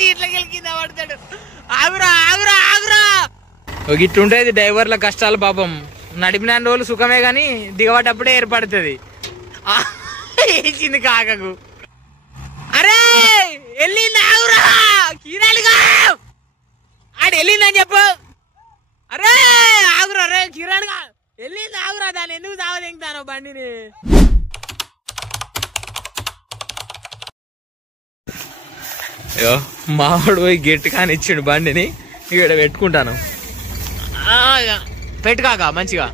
చీట్లకి కింద పడతాడు. ఆగురా ఆగురా ఆగురా. ఇట్లుంటది డ్రైవర్ల కష్టాలు పాపం. నడిపిన రోజులు సుఖమే గాని దిగబడ్డప్పుడే ఏర్పడుతుంది. వేసింది కాకకు. అరే వెళ్ళింది ఆగురా కిరాలుగా. ఆడు వెళ్ళిందని చెప్పు. అరే ఆగురా రే కిరాలుగా వెళ్ళింది ఆగురా. దాన్ని ఎందుకు తావదెంగుతాను బండిని. మావాడు పోయి గెట్టు కాని ఇచ్చిండు బండిని. ఇక్కడ పెట్టుకుంటాను. పెట్టుకాక మంచిగా.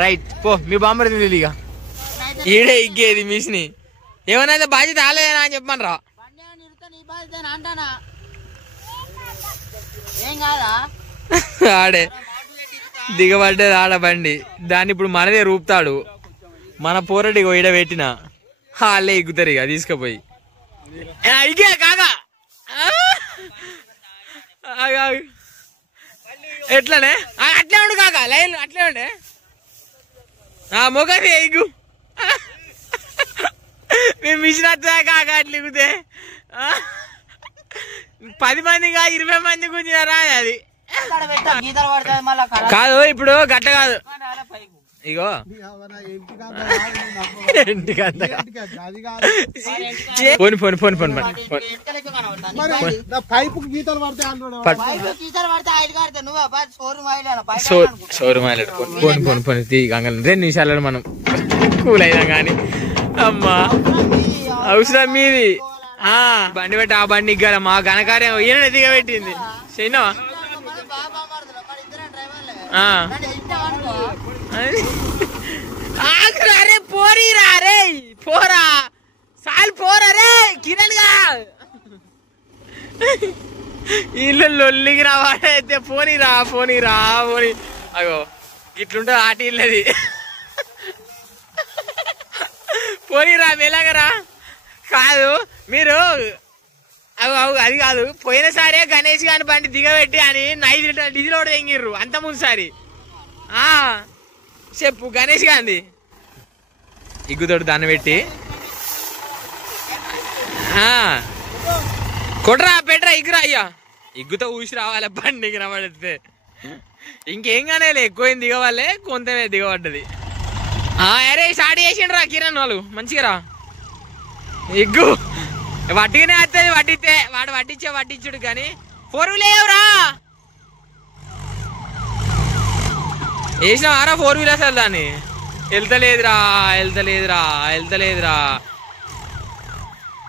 రైట్ పో మీ బామ్మరి ఇక ఈడే ఇగ్గేది మిషని. ఏమన్నా బాధ్యత ఆలేదేనా అని చెప్పమనరా. ఆడే దిగబడ్డది ఆడ బండి. దాన్ని ఇప్పుడు మనదే రూపుతాడు. మన పోరటి ఈడ పెట్టిన వాళ్ళే ఇగ్గుతారు ఇక తీసుకుపోయి. ఇగే కాగా ఎట్లనే అట్లే ఉండు కాక లైన్ అట్లే ఉండే. మొగది ఎగ్గు మేము మిషన్ వస్తుందా కాక అట్లా ఎగుతే 10 మందిగా 20 మంది గుంజినారా అది కాదు. ఇప్పుడు గట్ట కాదు ఇగో పోని పోని పోని పోని షోరూమ్ ఆయిల్ పోని పోని పోని 2 నిమిషాలలో మనం కూల్ అయినా కానీ. అమ్మా అవసరం మీది. బండి పెట్టి ఆ బండి ఇగ్గాల మా ఘనకార్యం ఈయన దిగబెట్టింది. చేయనావా అరే పోరీరా రే పోరా సాల్ పోరా రే కిరణ్గా ఇల్లు లొల్లికి రావాడైతే పోనీరా పోనీరా పోనీ. అగో ఇట్లుంటుంది ఆట ఇల్లది. పోనీరా మెల్లగరా. కాదు మీరు అది కాదు పోయినసారే గణేష్ గాని బండి దిగబెట్టి అని 5 లీటర్ల డీజిల్ ఒకటి తెంగిర్రు అంత ముందుసారి. చెప్పు గణేష్ గాంధీ ఇగ్గుతోడు దాన్ని పెట్టి కొట్రా పెట్టరా ఇగ్గురా. అయ్యా ఇగ్గుతో ఊసి రావాలి బండి కనబడితే. ఇంకేం కానీ ఎక్కువైంది దిగవాలే కొంతమే దిగబడ్డది. అరే స్టార్ట్ చేసిండ్రా కిరణ్ వాళ్ళు మంచిగా రా. ఇగ్గు వట్టిగానే వస్తుంది వడ్డితే వాడు వడ్డించుడు కానీ 4 వీలర్రా వేసినావారా 4 వీలర్స్ దాన్ని. వెళ్తలేదురా వెళ్తలేదురా వెళ్తలేదురా.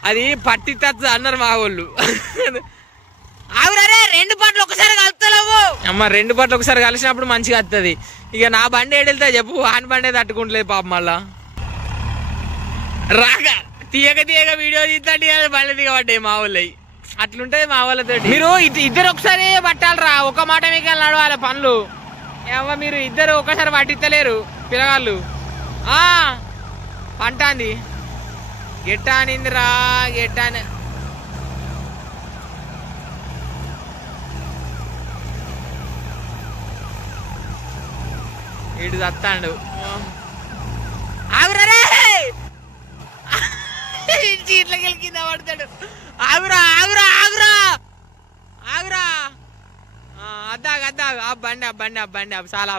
అది పట్టితత్తు అన్నారు మా వాళ్ళు. ఆవురే 2 పాటలు ఒకసారి కలుపుతలేవు అమ్మ. 2 పాటలు ఒకసారి కలిసినప్పుడు మంచిగా వస్తుంది. ఇక నా బండి ఏడెళ్తా చెప్పు ఆని బండే తట్టుకుంటలేదు పాప. మళ్ళా రాగా తీయక తీయక వీడియో తీస్తాంటి బండి దిగబడ్డాయి మా వాళ్ళు. అట్లుంటది మా వాళ్ళతో. మీరు ఇద్దరు ఒకసారి పట్టాలరా. ఒక మాట మీకు నడవాలి పనులు. ఏమో మీరు ఇద్దరు ఒకసారి పట్టిస్తలేరు పిల్లగాళ్ళు. పంటాంది గెట్టా అనిందిరా గెట్టా అని. ఇటు చస్తాడు. ఆగురా చీట్లకి కింద పడతాడు. ఆగురా ఆగురా ఆగురా ఆగురా. అద్దాగు అద్దాగు ఆ బండి ఆ బండి ఆ బండి చాలా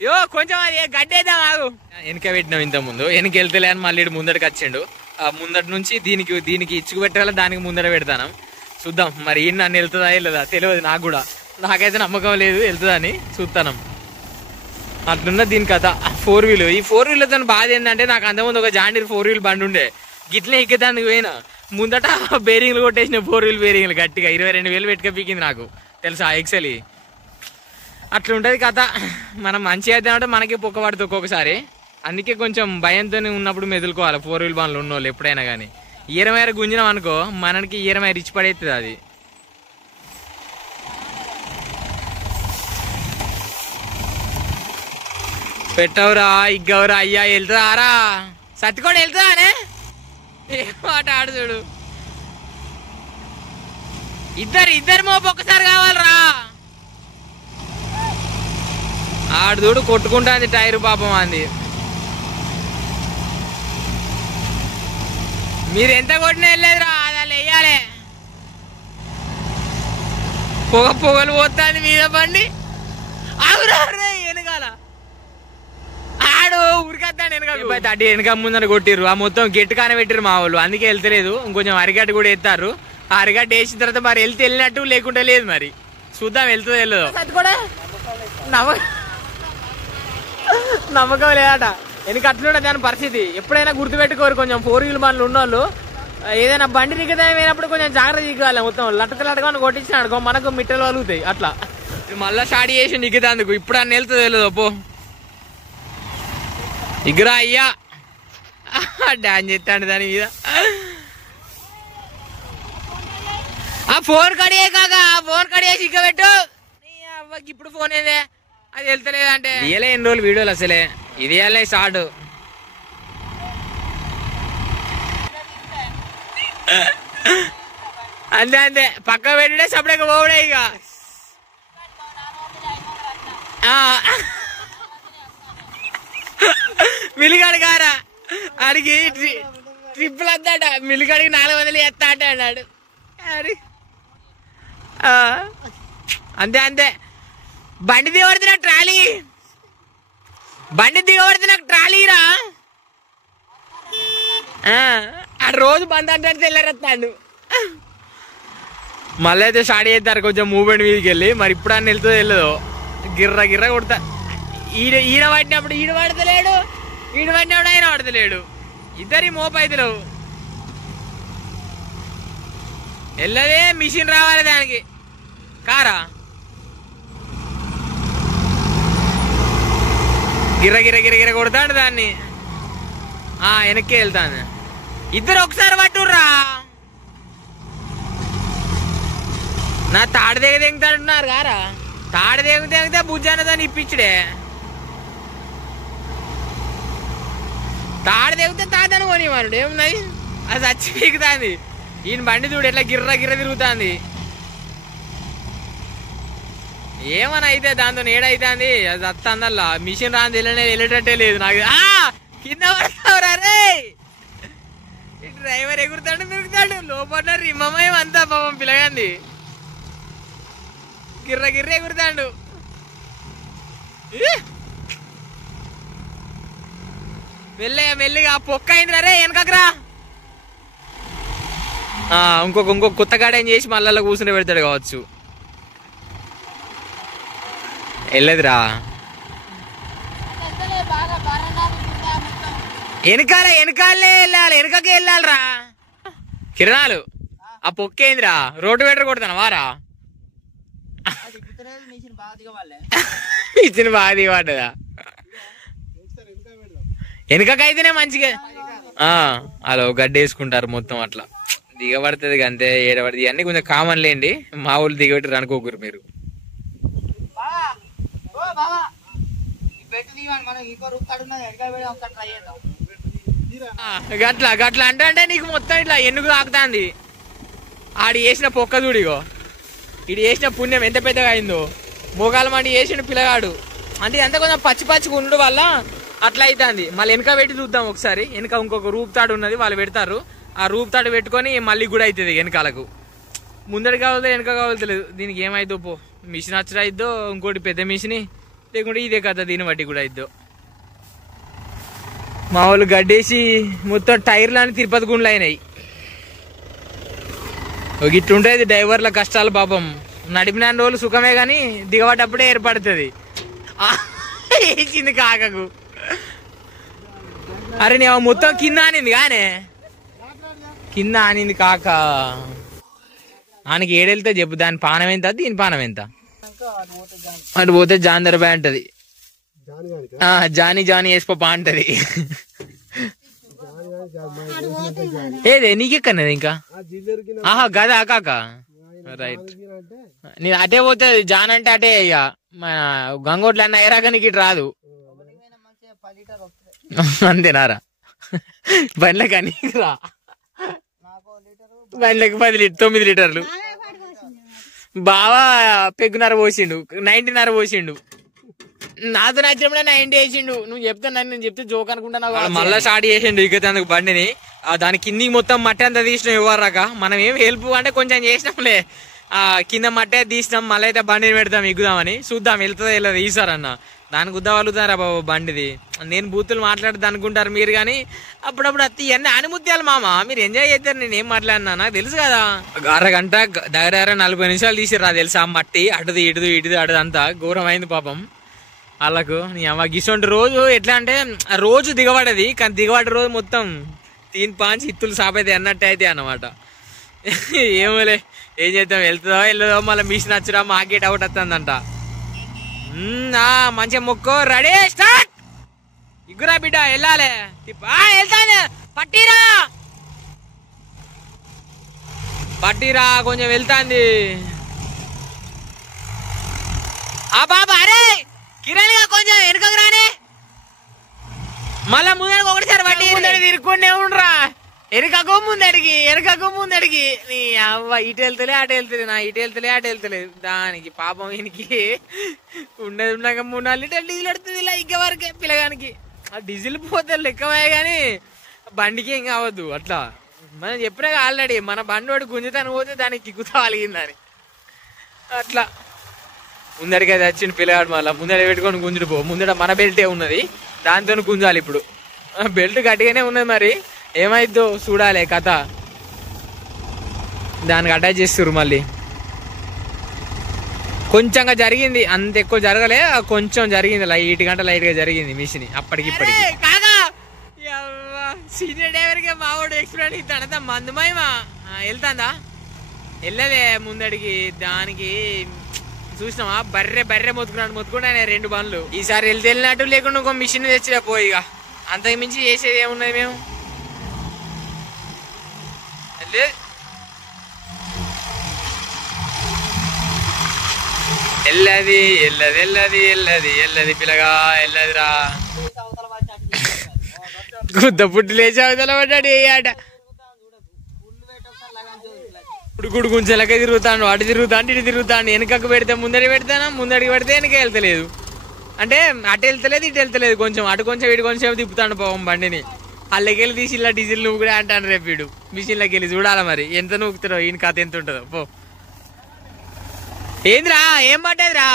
యో కొంచెం అది గడ్డేద్దాం ఆగు. వెనక పెట్టినాం ఇంత ముందు. వెనక వెళ్తలే అని మళ్ళీ ముందడికి వచ్చిండు. ముందటి నుంచి దీనికి ఇచ్చుకు పెట్టాలి దానికి ముందర పెడతాను. చూద్దాం మరి ఈయన నన్ను వెళ్తుందా వెళ్ళదా తెలియదు నాకు కూడా. నాకైతే నమ్మకం లేదు వెళ్తుందని చూస్తాను. అట్లున్న దీని కథ. 4 వీల్. ఈ 4 వీలర్ తన బాధ ఏంటంటే నాకు అంతకుముందు ఒక జాండీర్ 4 వీల్ బండి ఉండే. గిట్లే ఎక్కేదానికి పోయినా ముందట బేరింగ్లు కొట్టేసిన 4 వీల్ బేరింగ్లు గట్టిగా 22,000 పెట్టుక పీకింది నాకు తెలుసా ఎక్సెల్. అట్లుంటది కథ. మనం మంచిగా అయితే అంటే మనకి పొక్క పడుతుంది ఒక్కొక్కసారి. అందుకే కొంచెం భయంతో ఉన్నప్పుడు మెదులుకోవాలి 4 వీల్ బండ్లు ఉన్నోళ్ళు ఎప్పుడైనా కానీ. ఈరమైర గుంజినాం అనుకో మనకి ఈరమైర రిచ్ పడేస్తుంది అది. పెట్టవురా ఇగ్గవరా అయ్యా వెళ్తుందారా సత్తికోడు వెళ్తుందానే ఏ మాట ఆడు చూడు. ఇద్దరు మోపు ఒక్కసారి కావాలరా. ఆడు చూడు కొట్టుకుంటుంది టైరు పాపం అంది. మీరు ఎంత కొట్టినా వెళ్ళలేదురా. అది వెయ్యాలి పొగలు పోతాంది మీద బండి. ఆగురా వెనకాల ఆడు ఉరికొస్తాడు వెనక అటు వెనక ముందని కొట్టిర్రు. ఆ మొత్తం గట్టి కాన పెట్టిరు మా వాళ్ళు, అందుకే వెళ్తలేదు. ఇంకొంచెం అరిగడ్డ కూడా ఎత్తారు. ఆ అరిగడ్డ వేసిన తర్వాత మరి వెళ్ళినట్టు లేకుంటే లేదు. మరి చూద్దాం వెళ్తుందో వెళ్ళదు. నమ్మకం లేదట వెనక అట్లుండే దాని పరిస్థితి. ఎప్పుడైనా గుర్తుపెట్టుకోరు కొంచెం 4 వీలర్ బండ్లు ఉన్నోళ్ళు. ఏదైనా బండి దిగదామైనప్పుడు కొంచెం జాగ్రత్త దిగాలి. మొత్తం లటకలటగా కొట్టించిన అనుకో మనకు మిట్టలు వలుగుతాయి. అట్లా మళ్ళా స్టార్ట్ చేసి నిగ్గుతాందుకు. ఇప్పుడు అన్న వెళ్తుంది వెళ్ళదు. పో ఇగ్రా అయ్యా డాన్స్ చేస్తాడు దాని మీద. ఆ ఫోన్ కడియే కాక ఫోన్ కడియేసి ఇగ్గ పెట్టు. ఇప్పుడు ఫోన్ ఏదే అది వెళ్తలేదంటే ఇయలే ఎన్ని రోజులు వీడియోలు అసలే. ఇది ఇయాలే స్టార్ట్. అంతే అంతే పక్క పెట్టుడే సపరేట్గా పోవడే ఇక. మిలిగాడు కారా ఆడికి ట్రిప్పులు వద్దాట. మిలిగాడికి 400 ఎత్తా అంటే అన్నాడు. అంతే అంతే బండి దిగబడితే నాకు ట్రాలీ. బండి దిగబడితే నాకు ట్రాలీరా. ఆ రోజు బంద్ అంటే తెల్లరెత్తాడు. మళ్ళీ అయితే స్టార్ట్ చేస్తారు కొంచెం మూవ్మెంట్ మీదకి వెళ్ళి. మరి ఇప్పుడు అన్న వెళ్తుందో వెళ్ళదు. గిర్ర గిర్ర కొడతా. ఈయన పట్టినప్పుడు ఈయన పడతలేడు, ఈయన పట్టినప్పుడు ఆయన పడతలేడు. ఇద్దరి మోపైతులు వెళ్ళదే. మిషన్ రావాలి దానికి. కారా గిర్ర గిర్ర గిర్ర గిర్ర కొడతాడు దాన్ని. వెనక్కి వెళ్తాను. ఇద్దరు ఒకసారి పట్టుర్రా. నా తాడు దిగ దిగుతాడున్నారు కారా. తాడు దిగితే భుజాన దాన్ని ఇప్పించుడే. తాడు దిగితే తాతను కొనివాడు ఏమున్నాయి. అది చచ్చి దిగుతాంది. ఈయన బండి చూడు ఎట్లా గిర్ర గిర్ర తిరుగుతాంది. ఏమన్నా అయితే దాంతో ఏడైతుంది. అది అత్తందల్లా మిషన్ రాని వెళ్ళేటట్టే లేదు నాకు. కింద పడతావురా రే. డ్రైవర్ ఎగురుతాడు తిరుగుతాడు. లోపల రిమ్మమయం అంతా పాపం పిలగంది. గిర్ర గిర్ర ఎగురుతాడు. మెల్లిగా పొక్క అయిందిరా రే వెనకరా. ఇంకొక కొత్త గాడేం చేసి మళ్ళా కూర్చుని పెడతాడు కావచ్చు. వెళ్ళదురా వెనకాలే వెళ్ళాలి. వెనకకే వెళ్ళాలిరా. కిరణాలు ఆ పొక్కేందిరా. రోడ్డు వెటర్ కొడతాను వారా. ఇచ్చిన బాగా దిగబడ్డదా. వెనకకైతేనే మంచిగా అలా గడ్డి వేసుకుంటారు మొత్తం. అట్లా దిగబడుతుంది అంతే. ఏడబడుతుంది. ఇవన్నీ కొంచెం కామన్ లేండి. మా ఊళ్ళు దిగబెట్టి అనుకోకూరు మీరు. గట్లా గట్లా అంటే నీకు మొత్తం ఇట్లా ఎన్నుకు తాకుతాంది. ఆడి వేసిన పొక్క చూడిగో. ఇటు వేసిన పుణ్యం ఎంత పెద్దగా అయిందో. మోగాల మండి వేసిన పిల్లగాడు అంటే అంత కొంచెం పచ్చి పచ్చిగా ఉండడం వల్ల అట్లా అవుతుంది. మళ్ళీ వెనక పెట్టి చూద్దాం ఒకసారి. వెనక ఇంకొక రూప్ తాడు ఉన్నది వాళ్ళు పెడతారు. ఆ రూప్ తాడు పెట్టుకొని మళ్ళీ కూడా అవుతుంది వెనకాలకు. ముందడి కావాలో వెనక కావాలో తెలియదు. దీనికి ఏమైద్దో పో. మిషన్ వచ్చరా అయిద్దో ఇంకోటి పెద్ద మిషన్, లేకుంటే ఇదే కదా దీని బట్టి కూడా అయిద్దో. మా వాళ్ళు గడ్డేసి మొత్తం టైర్లు అని తిరుపతి గుండ్లు అయినాయి. ఇట్లుంటుంది డ్రైవర్ల కష్టాలు పాపం. నడిపిన రోజులు సుఖమే కానీ దిగబడ్డప్పుడే ఏర్పడుతుంది. వేసింది కాకకు. అరే నీ మొత్తం కింద ఆనింది కానీ కింద ఆనింది కాక. ఆయనకి ఏడెళ్తే చెప్పు. దాని పానం ఎంత దీని పానం ఎంత. అటు పోతే జాందర బాయ్ అంటది. జానీ జానీ వేసుకో బాగుంటది. ఏదే నీకెక్కన్నది ఇంకా. గదా కాక రైట్. నేను అటే పోతుంది జాన్ అంటే అటే. ఇక మన గంగోట్లు అన్న ఎరాక నీకు ఇటు రాదు. అంతేనారా. బండ్లకి అని రా. బండ్లకి 9 లీటర్లు. బావా పెగ్గున్నర పోసిండు, 90 పోసిండు. నాతో నచ్చినప్పుడే 90 వేసిండు. నువ్వు చెప్తాను నేను చెప్తే జోక్ అనుకుంటా. మళ్ళా స్టార్ట్ చేసిండు ఇక బండిని. దాని కిందికి మొత్తం మట్టి అంతా తీసినాం ఇవ్వరాక. మనం ఏం హెల్ప్ అంటే కొంచెం చేసినాంలే. కింద మట్టే తీసినాం, మళ్ళీ అయితే బండిని పెడతాం ఎక్కుదామని. చూద్దాం వెళ్తుందో వెళ్ళదు ఈసారన్న. దానికి గుద్దవలుగుతారా బాబు బండిది. నేను బూతులు మాట్లాడద్దు అనుకుంటారు మీరు, కానీ అప్పుడప్పుడు ఇవన్నీ అనుమత్యాలు మామ, మీరు ఎంజాయ్ చేస్తారు. నేను ఏం మాట్లాడినా నాకు తెలుసు కదా. అరగంట దగ్గర 40 నిమిషాలు తీసిర్రా తెలుసా. మట్టి అటుది ఇటుది అటుదంతా ఘోరమైంది పాపం వాళ్ళకు. నీ అమ్మ గిసొంటి రోజు ఎట్లా అంటే రోజు దిగబడది, కానీ దిగబడే రోజు మొత్తం 3 పాంచి ఇత్తులు సాపైతే అన్నట్టు అయితే అన్నమాట. ఏమోలే ఏం చేద్దాం, వెళ్తుందో వెళ్ళదో మళ్ళీ మిషన్ వచ్చురా మాకే డౌట్ వస్తుందంట. మంచిగా మొక్కో రెడీ స్టార్ట్. ఇగ్గురా బిడ్డ వెళ్ళాలి. వెళ్తాను పట్టిరా కొంచెం వెళ్తాంది. బాబా అరే కిరణ్ గా కొంచెం వెనుకకు రానే, మళ్ళా ముందడికి ఒకటిసారి పట్టి తిరుక్కుండే ఉండరా. వెనుకకు ముందడికి నీ అవ్వ ఇటు వెళ్తలే అటు వెళ్తలే, నా ఇటు వెళ్తలే అటు వెళ్తలేదు. దానికి పాపం ఈయనకి ఉండేది ఉన్నాక 3-4 లీటర్లు డీజిల్ పడుతుంది ఇలా ఇంక వరకే పిల్లగానికి. ఆ డీజిల్ పోతే లెక్కవే కానీ బండికి ఏం కావద్దు. అట్లా మనం చెప్పినా ఆల్రెడీ మన బండి వాడు గుంజుతాను పోతే దానికి కిక్కుతా అలిగిందని. అట్లా ముందడికి అయితే వచ్చింది పిల్లగాడు. మళ్ళీ ముందర పెట్టుకొని గుంజుడు పో. ముందర మన బెల్టే ఉన్నది, దాంతో గుంజాలి. ఇప్పుడు బెల్ట్ గట్టిగానే ఉన్నది, మరి ఏమైద్దో చూడాలి కథ. దానికి అటాచ్ చేస్తారు మళ్ళీ. కొంచెంగా జరిగింది, అంత ఎక్కువ జరగలే, కొంచెం జరిగింది లైట్ గా జరిగింది మిషన్ అప్పటికిప్పటికి. సీనియర్ డ్రైవర్ గా మావాడు ఎక్స్ప్లెయిన్ ఇస్తాడంత మందుమయమా వెళ్తాందా వెళ్ళలే ముందడికి. దానికి చూసినావా బర్రె మొత్తుకుంటా 2 బండ్లు. ఈసారి వెళ్ళినట్టు లేకుండా ఒక మిషన్ తెచ్చిరా పోయి. ఇక అంతకు మించి చేసేది ఏమున్నది మేము. ఎల్లది పిల్లగా ఎల్లదిరా. గుద్ద పుట్టి లేచి అవతల పడ్డాడు ఏ ఆట. ఇప్పుడు గుంచెలకే తిరుగుతాను, అటు తిరుగుతాను ఇటు తిరుగుతాను. వెనకకు పెడితే ముందడికి పెడితే వెనక వెళ్తలేదు. అంటే అటు వెళ్తలేదు ఇటు వెళ్తలేదు, కొంచెం అటు కొంచెం ఇటు కొంచెం తిప్పుతాను పాపం బండిని. అల్లకెళ్ళి తీసి ఇలా డీజిల్ నువ్వు కూడా అంటాను రేపు వీడు. మిషన్లోకి వెళ్ళి చూడాలి మరి ఎంత నూకుతారో, ఈయన కథ ఎంత ఉంటుందో. పో ఏందిరా ఏం పడ్డదిరా,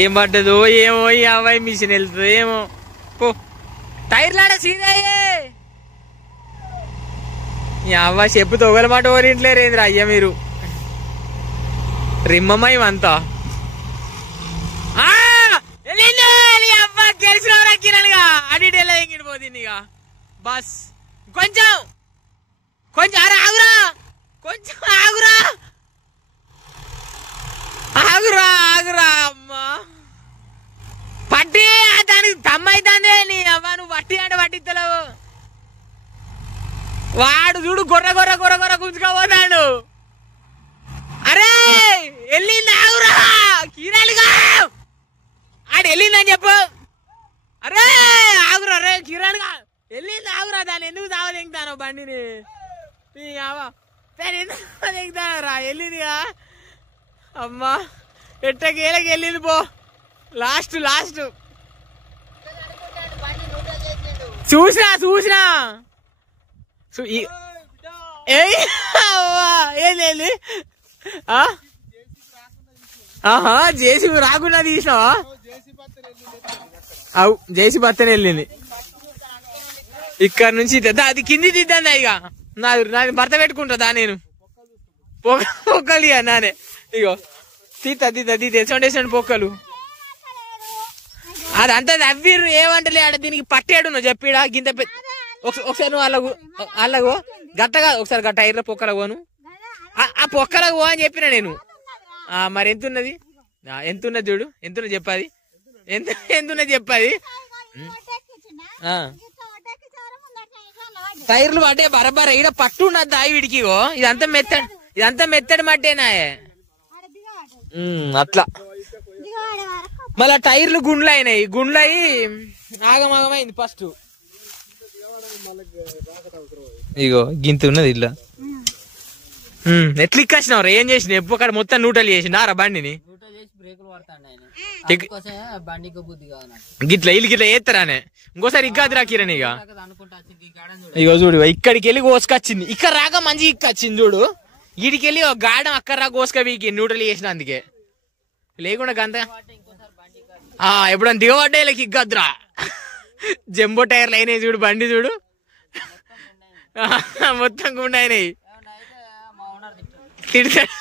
ఏం పడ్డదో ఏమో. ఈ అవ్వాయి మిషన్ వెళ్తుందో ఏమో. పో టైర్లాడ సీదాయే. ఈ అవ్వ చెప్పు తొగల మాట ఓరింట్లేరు ఏందిరా అయ్యా మీరు. రిమ్మమ్మంతా గెలిచినవరా కిరణ్గా అటు ఎలా ఎంగిడిపోతుంది ఇక బస్. కొంచెం అరే ఆగురా, కొంచెం ఆగురా అమ్మా. పట్టి దానికి తమ్మైతాందే నీ అవ్వ. నువ్వు పట్టి అంటే పట్టిస్తలేవు. వాడు చూడు గొర్ర గుంజుకోపోతాడు. అరే వెళ్ళింది ఆగురా కిరణ్గా, ఆడు వెళ్ళిందని చెప్పు. అరే ఆగురా రే కిరణ్గా వెళ్ళింది ఆగురా. దాన్ని ఎందుకు తావదెంగుతాను బండిని ఎందుకు దిగుతానరా. వెళ్ళిందిగా అమ్మా ఎట్టకేలకి వెళ్ళింది పో. లాస్ట్ చూసినా ఏంది జేసీబీ రాకుండా తీసినావా? అవు జేసీబీ పత్తనే వెళ్ళింది. ఇక్కడ నుంచి అది కింది దిద్దా. ఇక నాది భర్త పెట్టుకుంటా నేను పొక్కలు. ఇక నానే ఇగో తెచ్చండి పొక్కలు. అదంతా నవ్విర్రు ఏమంటలే. ఆడ దీనికి పట్టేడు నువ్వు చెప్పిడా గింత. ఒకసారి నువ్వు అల్లగో గట్టగా ఒకసారి గట్ట టైర్లో పొక్కలకు పోను. ఆ పొక్కలకు పో అని చెప్పినా నేను. మరి ఎంతున్నది చూడు, ఎంతున్నది చెప్పాది, ఎంతున్నది చెప్పాది. టైర్లు పట్టే బరబర ఈడ పట్టు ఉన్నది దాయి వీడికి. ఇదంతా మెత్తడి మట్టేనాయే అట్లా. మళ్ళా టైర్లు గుండ్లు అయినాయి, గుండ్లయి ఆగమాగమైంది ఫస్ట్. ఇగో గింత ఉన్నది ఇట్లా. ఎట్లా ఇక్కొచ్చినావు ఏం చేసిన ఎప్పుడు మొత్తం నూటలు చేసిన రా బండిని. గిట్లా గిట్లా ఏత్తరానే ఇంకోసారి ఇగ్గాదిరా కిరణ్. ఇగో చూడు ఇక్కడికి వెళ్ళి కోసుకొచ్చింది, ఇక్కడ రాక మంచిగా ఇక్కొచ్చింది చూడు. వీడికెళ్ళి ఒక గాడం అక్కర్రా కోసుక వీకి న్యూట్రల్ చేసిన అందుకే లేకుండా గంత ఎప్పుడన్నా దిగబడ్డా ఇలా కిగ్గద్దురా జంబో టైర్లు అయినాయి చూడు బండి చూడు మొత్తం గుండా అయినాయి తిడతాడు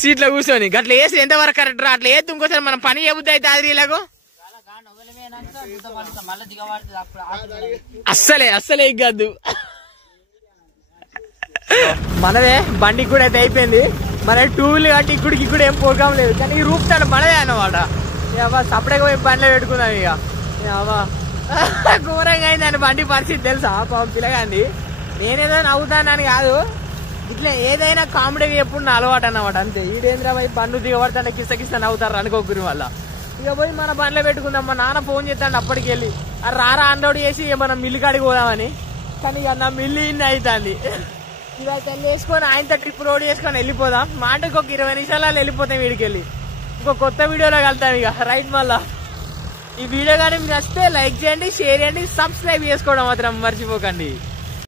సీట్లో కూర్చొని అట్లా వేసి ఎంతవరకు కరెక్ట్ రా అట్లా వేస్తే ఇంకోసారి మనం పని చేయబుద్ది అయితే అది ఇలాగో అస్సలే ఎగ్గద్దు మనదే బండికి కూడా అయితే అయిపోయింది మన 2 వీల్ కాబట్టి ఇక్కడికి కూడా ఏం ప్రోగ్రాం లేదు కానీ ఈ రూప్ తాడు మనదే అన్నమాట సపరేట్గా పోయి బండిలో పెట్టుకుందాం ఇక ఘోరంగా అయింది అని బండి పరిస్థితి తెలుసా పాపం పిల్లగాంది నేనేదో నవ్వుతానని కాదు ఇట్లా ఏదైనా కామెడీగా ఎప్పుడు నా అలవాటు అన్నమాట అంతే ఈడేంద్ర పోయి బండ్లు దిగబడితే కిస్త నవ్వుతారు అనుకోకురి వల్ల ఇక పోయి మన బండ్లో పెట్టుకుందాం మా నాన్న ఫోన్ చేస్తాడు అప్పటికి వెళ్ళి రారా అన్లోడ్ చేసి మనం మిల్లు కాడికి పోదామని కానీ ఇక నా మిల్లు ఇన్ని అవుతుంది ఇక తల్లి వేసుకొని ఆయనతో ట్రిప్ రోడ్ చేసుకొని వెళ్ళిపోదాం మాటకి ఒక 20 నిమిషాలు వెళ్ళిపోతాం వీడికి వెళ్ళి ఇంకో కొత్త వీడియోలో వెళ్తాం ఇక రైట్ మళ్ళా ఈ వీడియో కానీ మీకు నచ్చితే లైక్ చేయండి షేర్ చేయండి సబ్స్క్రైబ్ చేసుకోవడం మాత్రం మర్చిపోకండి